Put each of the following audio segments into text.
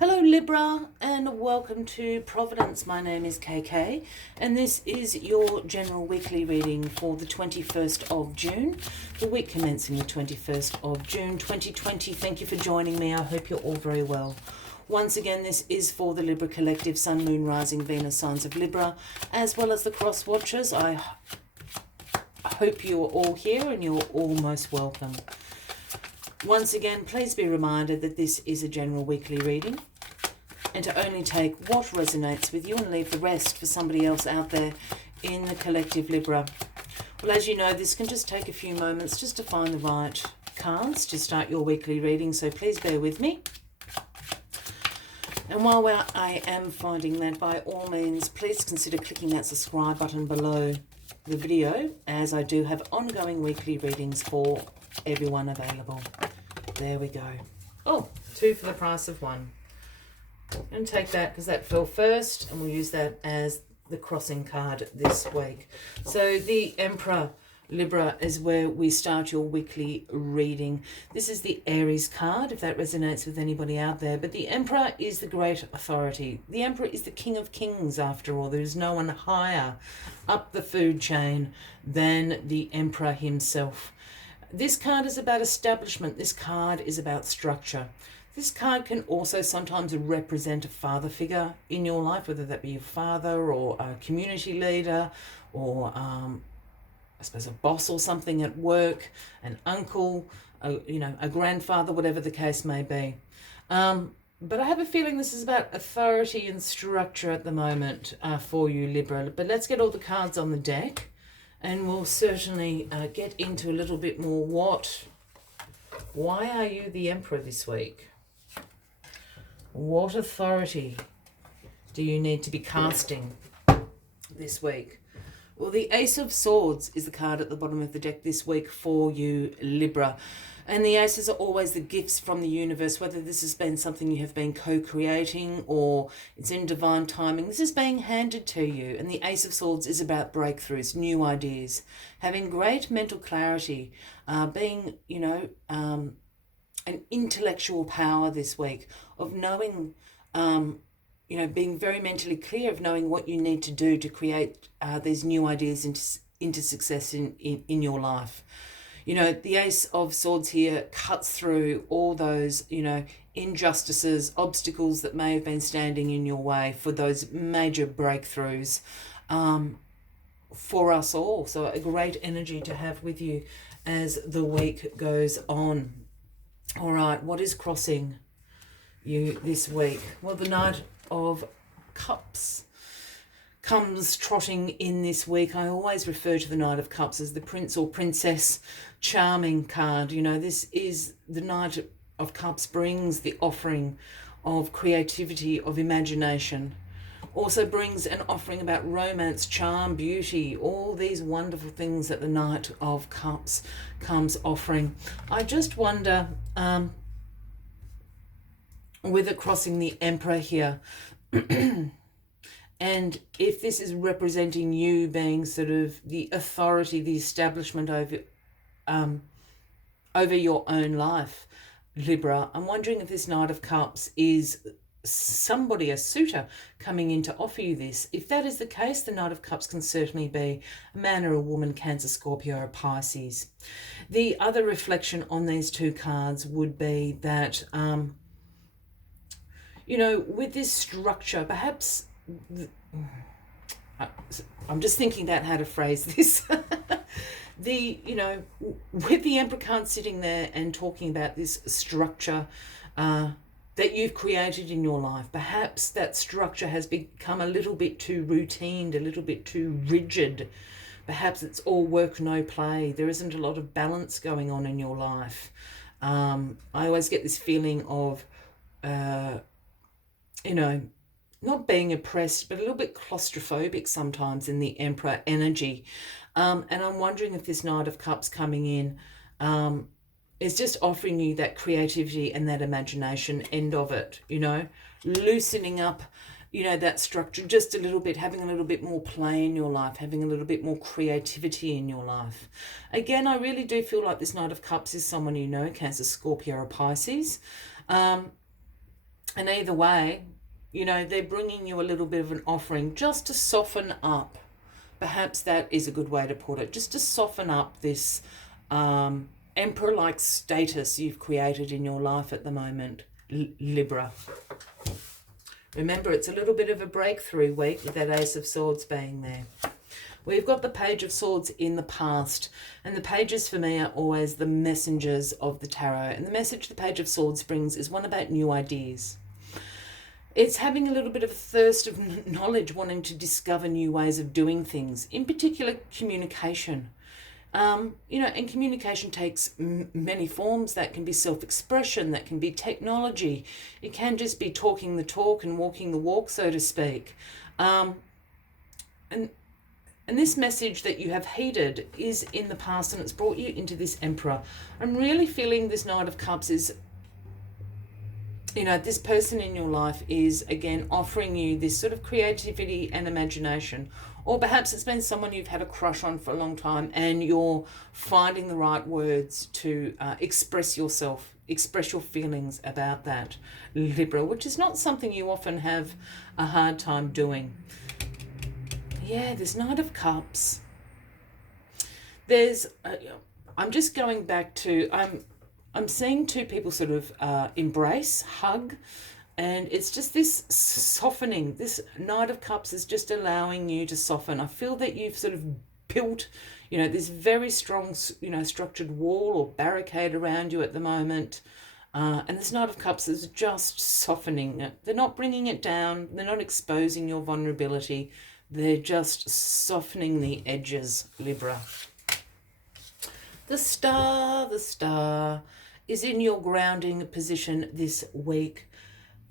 Hello Libra and welcome to Providence. My name is KK and this is your general weekly reading for the 21st of June, the week commencing the 21st of June 2020. Thank you for joining me. I hope you're all very well. Once again, this is for the Libra Collective, Sun, Moon, Rising, Venus signs of Libra, as well as the cross watchers. I hope you are all here and you're all most welcome. Once again, please be reminded that this is a general weekly reading and to only take what resonates with you and leave the rest for somebody else out there in the collective Libra. Well, as you know, this can just take a few moments just to find the right cards to start your weekly reading, so please bear with me. And while I am finding that, by all means, please consider clicking that subscribe button below the video, as I do have ongoing weekly readings for everyone available. There we go. Oh, 2 for the price of 1. And take that because that fell first, and we'll use that as the crossing card this week. So the Emperor Libra is where we start your weekly reading. This is the Aries card, if that resonates with anybody out there. But the Emperor is the great authority. The Emperor is the King of Kings, after all. There's no one higher up the food chain than the Emperor himself. This card is about establishment. This card is about structure. This card can also sometimes represent a father figure in your life, whether that be your father or a community leader or I suppose a boss or something at work, an uncle, a grandfather, whatever the case may be. But I have a feeling this is about authority and structure at the moment for you, Libra. But let's get all the cards on the deck. And we'll certainly get into a little bit more why are you the Emperor this week? What authority do you need to be casting this week? Well, the Ace of Swords is the card at the bottom of the deck this week for you, Libra. And the aces are always the gifts from the universe, whether this has been something you have been co-creating or it's in divine timing. This is being handed to you. And the Ace of Swords is about breakthroughs, new ideas, having great mental clarity, being, an intellectual power this week of knowing, being very mentally clear of knowing what you need to do to create these new ideas into success in your life. The Ace of Swords here cuts through all those, injustices, obstacles that may have been standing in your way for those major breakthroughs for us all. So a great energy to have with you as the week goes on. All right, what is crossing you this week? Well, the Knight of Cups comes trotting in this week. I always refer to the Knight of Cups as the Prince or Princess Charming card. This is the Knight of Cups brings the offering of creativity, of imagination. Also brings an offering about romance, charm, beauty, all these wonderful things that the Knight of Cups comes offering. I just wonder, with it crossing the Emperor here, and if this is representing you being sort of the authority, the establishment over your own life, Libra, I'm wondering if this Knight of Cups is somebody, a suitor, coming in to offer you this. If that is the case, the Knight of Cups can certainly be a man or a woman, Cancer, Scorpio, or Pisces. The other reflection on these two cards would be that, with this structure, perhaps... I'm just thinking about how to phrase this. With the Emperor card sitting there and talking about this structure that you've created in your life, perhaps that structure has become a little bit too routine, a little bit too rigid. Perhaps it's all work, no play. There isn't a lot of balance going on in your life. I always get this feeling of, not being oppressed, but a little bit claustrophobic sometimes in the Emperor energy. And I'm wondering if this Knight of Cups coming in is just offering you that creativity and that imagination end of it, loosening up, that structure just a little bit, having a little bit more play in your life, having a little bit more creativity in your life. Again, I really do feel like this Knight of Cups is someone Cancer, Scorpio, or Pisces. And either way, you know, they're bringing you a little bit of an offering just to soften up. Perhaps that is a good way to put it. Just to soften up this emperor-like status you've created in your life at the moment, Libra. Remember, it's a little bit of a breakthrough week with that Ace of Swords being there. We've got the Page of Swords in the past, and the pages for me are always the messengers of the tarot. And the message the Page of Swords brings is one about new ideas. It's having a little bit of a thirst of knowledge, wanting to discover new ways of doing things, in particular communication. You know, and communication takes many forms. That can be self-expression, that can be technology. It can just be talking the talk and walking the walk, so to speak. And this message that you have heeded is in the past, and it's brought you into this Emperor. I'm really feeling this Knight of Cups is, you know, this person in your life is, again, offering you this sort of creativity and imagination. Or perhaps it's been someone you've had a crush on for a long time and you're finding the right words to express yourself, express your feelings about that, Libra, which is not something you often have a hard time doing. Yeah, this Knight of Cups. There's, I'm just going back to, I'm seeing two people sort of embrace, hug, and it's just this softening. This Knight of Cups is just allowing you to soften. I feel that you've sort of built, you know, this very strong, you know, structured wall or barricade around you at the moment. And this Knight of Cups is just softening it. They're not bringing it down. They're not exposing your vulnerability. They're just softening the edges, Libra. The star is in your grounding position this week,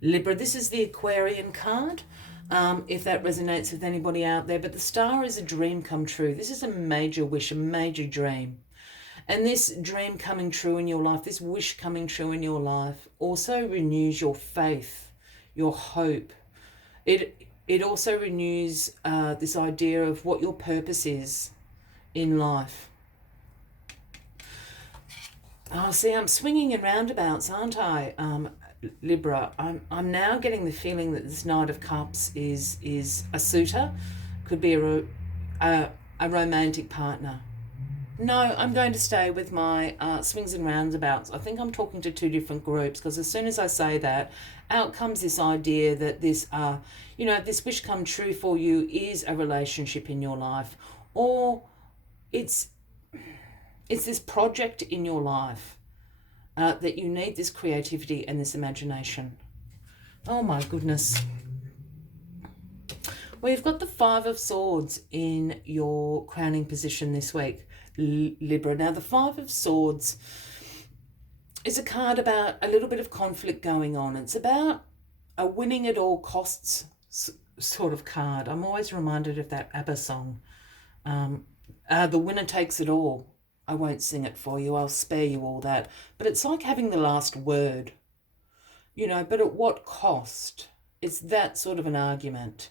Libra. This is the Aquarian card, if that resonates with anybody out there. But the star is a dream come true. This is a major wish, a major dream. And this dream coming true in your life, this wish coming true in your life, also renews your faith, your hope. It also renews this idea of what your purpose is in life. Oh, see, I'm swinging in roundabouts, aren't I, Libra? I'm now getting the feeling that this Knight of Cups is a suitor, could be a romantic partner. No, I'm going to stay with my swings and roundabouts. I think I'm talking to two different groups, because as soon as I say that, out comes this idea that this, you know, this wish come true for you is a relationship in your life, or it's this project in your life that you need this creativity and this imagination. Oh my goodness. We've got the Five of Swords in your crowning position this week, Libra. Now, the Five of Swords is a card about a little bit of conflict going on. It's about a winning at all costs sort of card. I'm always reminded of that ABBA song. The winner takes it all. I won't sing it for you. I'll spare you all that. But it's like having the last word, you know, but at what cost? It's that sort of an argument.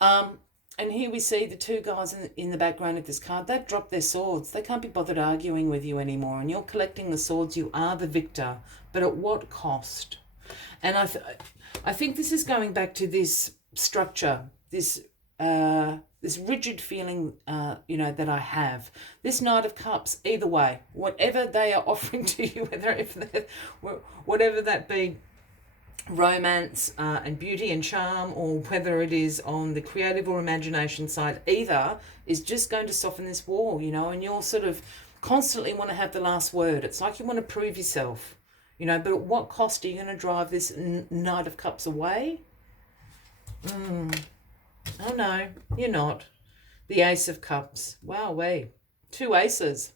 And here we see the two guys in the background of this card. They've dropped their swords. They can't be bothered arguing with you anymore. And you're collecting the swords. You are the victor. But at what cost? And I think this is going back to this structure, this rigid feeling, you know, that I have. This Knight of Cups, either way, whatever they are offering to you, whatever that be, romance and beauty and charm, or whether it is on the creative or imagination side, either is just going to soften this wall, you know, and you'll sort of constantly want to have the last word. It's like you want to prove yourself, you know, but at what cost are you going to drive this Knight of Cups away? Oh no, you're not. The Ace of Cups. Wowee. Two aces.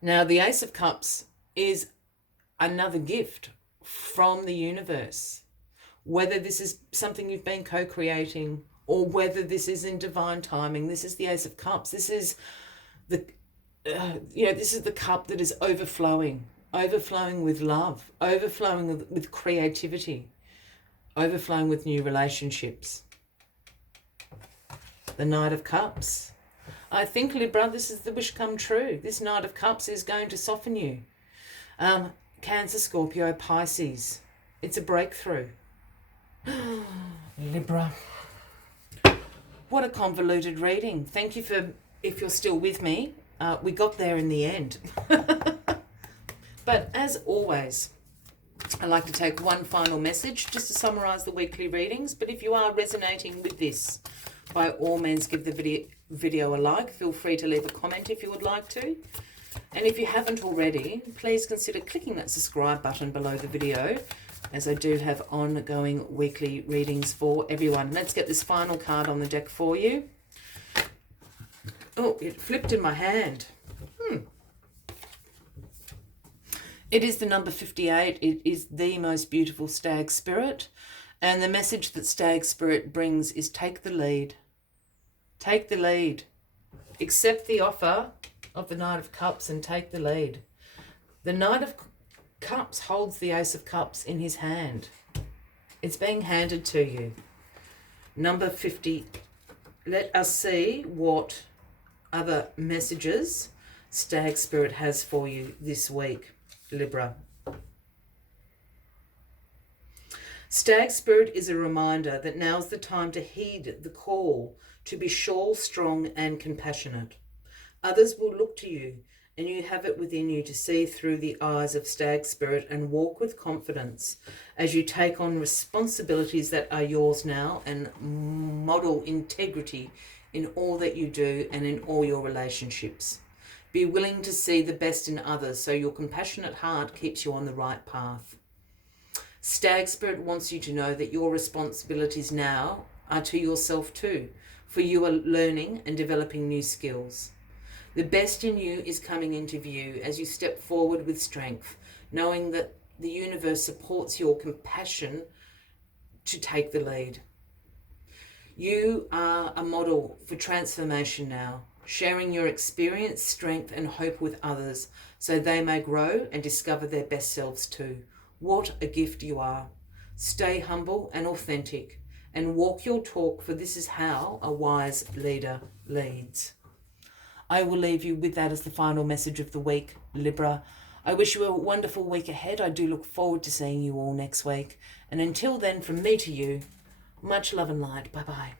Now, the Ace of Cups is another gift from the universe. Whether this is something you've been co-creating or whether this is in divine timing, this is the Ace of Cups. This is the, this is the cup that is overflowing with love, overflowing with creativity, overflowing with new relationships. The Knight of Cups. I think, Libra, this is the wish come true. This Knight of Cups is going to soften you. Cancer, Scorpio, Pisces. It's a breakthrough. Libra. What a convoluted reading. Thank you for, if you're still with me, we got there in the end. But as always, I like to take one final message just to summarize the weekly readings. But if you are resonating with this, by all means, give the video a like. Feel free to leave a comment if you would like to. And if you haven't already, please consider clicking that subscribe button below the video, as I do have ongoing weekly readings for everyone. Let's get this final card on the deck for you. Oh, it flipped in my hand. It is the number 58. It is the most beautiful stag spirit. And the message that stag spirit brings is take the lead. Take the lead. Accept the offer of the Knight of Cups and take the lead. The Knight of Cups holds the Ace of Cups in his hand. It's being handed to you. Number 50. Let us see what other messages stag spirit has for you this week, Libra. Stag spirit is a reminder that now's the time to heed the call to be sure, strong and compassionate. Others will look to you, and you have it within you to see through the eyes of stag spirit and walk with confidence as you take on responsibilities that are yours now and model integrity in all that you do and in all your relationships. Be willing to see the best in others so your compassionate heart keeps you on the right path. Stag spirit wants you to know that your responsibilities now are to yourself too, for you are learning and developing new skills. The best in you is coming into view as you step forward with strength, knowing that the universe supports your compassion to take the lead. You are a model for transformation now, sharing your experience, strength and hope with others so they may grow and discover their best selves too. What a gift you are. Stay humble and authentic and walk your talk, for this is how a wise leader leads. I will leave you with that as the final message of the week, Libra. I wish you a wonderful week ahead. I do look forward to seeing you all next week. And until then, from me to you, much love and light. Bye-bye.